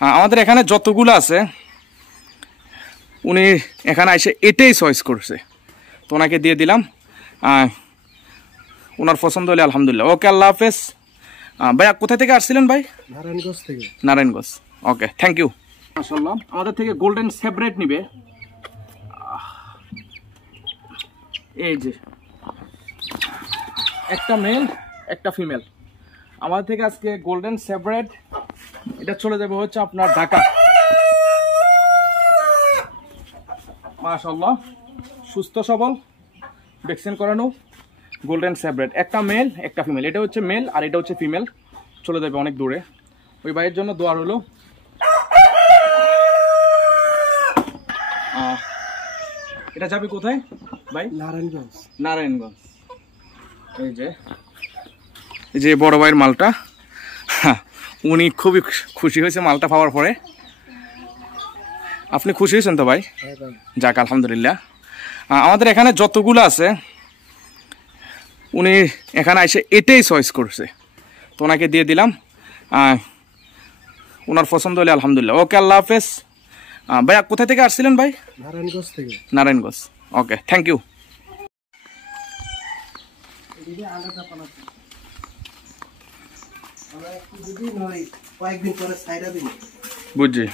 আমাদের এখানে যতগুলো আছে উনি এখানে এসে এটাই চয়েস করছে, তো ওনাকে দিয়ে দিলাম। ওনার পছন্দ হলে আলহামদুলিল্লাহ। ওকে, আল্লাহ হাফেজ। ভাই কোথা থেকে আসছিলেন ভাই? নারায়ণগঞ্জ থেকে। নারায়ণগঞ্জ। ওকে, থ্যাংক ইউ। মাশাআল্লাহ, আমাদের থেকে গোল্ডেন সেপারেট নিবে। এই যে একটা মেল একটা ফিমেল আমাদের থেকে আজকে গোল্ডেন সেপারেট, এটা চলে যাবে হচ্ছে আপনার ঢাকা। মাশাআল্লাহ, সুস্থ সবল, ভ্যাকসিন করানো গোল্ডেন সেপারেট, একটা মেল একটা ফিমেল। এটা হচ্ছে মেল আর এটা হচ্ছে ফিমেল, চলে যাবে অনেক দূরে। ওই ভাইয়ের জন্য দোয়া হলো। এটা যাবে কোথায় ভাই? নারায়ণগঞ্জ। নারায়ণগঞ্জ। এই যে বড় ভাইয়ের মালটা, উনি খুবই খুশি হয়েছে মালটা পাওয়ার পরে। আপনি খুশি হয়েছেন তো ভাই? যাক, আলহামদুলিল্লাহ। আমাদের এখানে যতগুলো আছে উনি এখানে এসে এটাই চয়েস করছে, তো ওনাকে দিয়ে দিলাম। ওনার পছন্দ হলে আলহামদুলিল্লাহ। ওকে, আল্লাহ হাফেজ। ভাই কোথা থেকে আসছিলেন ভাই? নারায়ণগঞ্জ থেকে। নারায়ণগঞ্জ। ওকে, থ্যাংক ইউ। কয়েকদিন পরে সাইডা দিন। বুঝছি।